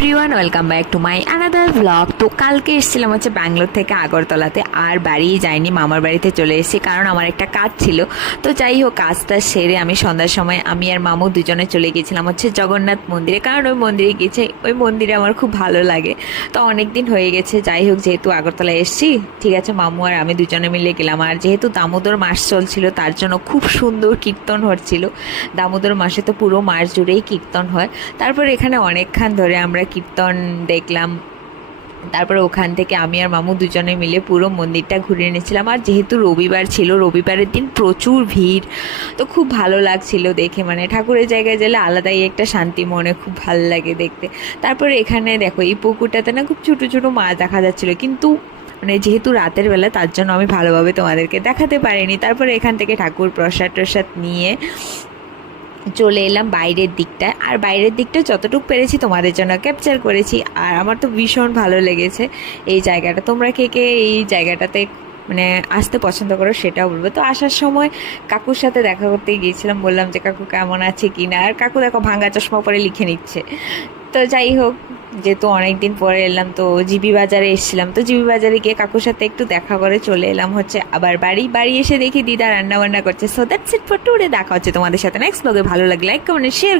Everyone, welcome back to my another blog. তো কালকে এসেছিলাম হচ্ছে ব্যাঙ্গালোর থেকে আগরতলাতে, আর বাড়ি যাইনি, মামার বাড়িতে চলে এসেছি কারণ আমার একটা কাজ ছিল। তো যাই হোক, কাজটা সেরে আমি সন্ধ্যার সময় আমি আর মামু দুজনে চলে গিয়েছিলাম হচ্ছে জগন্নাথ মন্দিরে, কারণ ওই মন্দিরে গিয়েছে, ওই মন্দিরে আমার খুব ভালো লাগে। তো অনেক দিন হয়ে গেছে, যাই হোক যেহেতু আগরতলায় এসেছি, ঠিক আছে মামু আর আমি দুজনে মিলে গেলাম। আর যেহেতু দামোদর মাস চলছিল তার জন্য খুব সুন্দর কীর্তন হচ্ছিল। দামোদর মাসে তো পুরো মাস জুড়েই কীর্তন হয়। তারপর এখানে অনেকক্ষণ ধরে আমরা কীর্তন দেখলাম। তারপর ওখান থেকে আমি আর মামু দুজনে মিলে পুরো মন্দিরটা ঘুরে এনেছিলাম। আর যেহেতু রবিবার ছিল, রবিবারের দিন প্রচুর ভিড়, তো খুব ভালো লাগছিল দেখে। মানে ঠাকুরের জায়গায় গেলে আলাদাই একটা শান্তি, মনে খুব ভালো লাগে দেখতে। তারপর এখানে দেখো এই পুকুরটাতে না খুব ছোটো ছোটো মাছ দেখা যাচ্ছিলো, কিন্তু মানে যেহেতু রাতের বেলা তার জন্য আমি ভালোভাবে তোমাদেরকে দেখাতে পারিনি। তারপর এখান থেকে ঠাকুর প্রসাদ টসাদ নিয়ে চলে এলাম বাইরের দিকটায়। আর বাইরের দিকটা যতটুকু পেরেছি তোমাদের জন্য ক্যাপচার করেছি। আর আমার তো ভীষণ ভালো লেগেছে এই জায়গাটা। তোমরা কে কে এই জায়গাটাতে মানে আসতে পছন্দ করো সেটাও বলবো। তো আসার সময় কাকুর সাথে দেখা করতে গিয়েছিলাম, বললাম যে কাকু কেমন আছে কি না। আর কাকু দেখো ভাঙা চশমা পরে লিখে নিচ্ছে। তো যাই হোক, যেহেতু অনেক দিন পরে এলাম, তো জিবি বাজারে এসেছিলাম, তো জিবি বাজারে গিয়ে কাকুর সাথে একটু দেখা করে চলে এলাম হচ্ছে আবার বাড়ি এসে দেখি দিদা রান্না বান্না করছে। So that's it for today. দেখা হচ্ছে তোমাদের সাথে নেক্সট ব্লগে। ভালো লাগলে লাইক কমেন্ট শেয়ার।